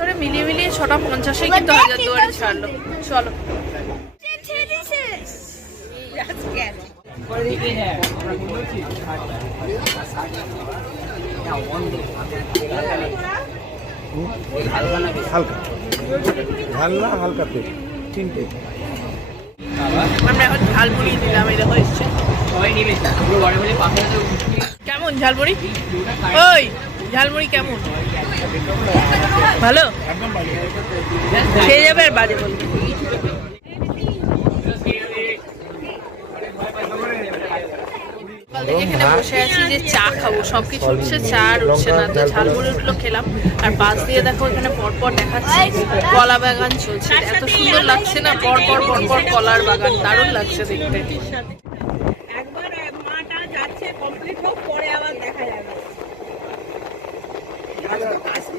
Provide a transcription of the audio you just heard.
ধরে মিলিয়ে মিলিয়ে 6:50 কিন্তু হাজারদুয়ারি ছাড়লো। চলো হালকা তিনটে আমরা এখন ঝালমুড়ি নিলাম। এই দেখো এসছে। কেমন ঝালমুড়ি? ওই ঝালমুড়ি কেমন? ভালো খেয়ে যাবে আর বাজে বলবে। এখানে বসে আছি যে চা খাবো, সবকিছু উঠছে, চা আর উঠছে না। তো ঝালমুড়ি উঠলো, খেলাম। আর পাশ দিয়ে দেখো এখানে পরপর দেখাচ্ছে কলা বাগান চলছে। এত সুন্দর লাগছে না, পরপর কলার বাগান, দারুণ লাগছে দেখতে।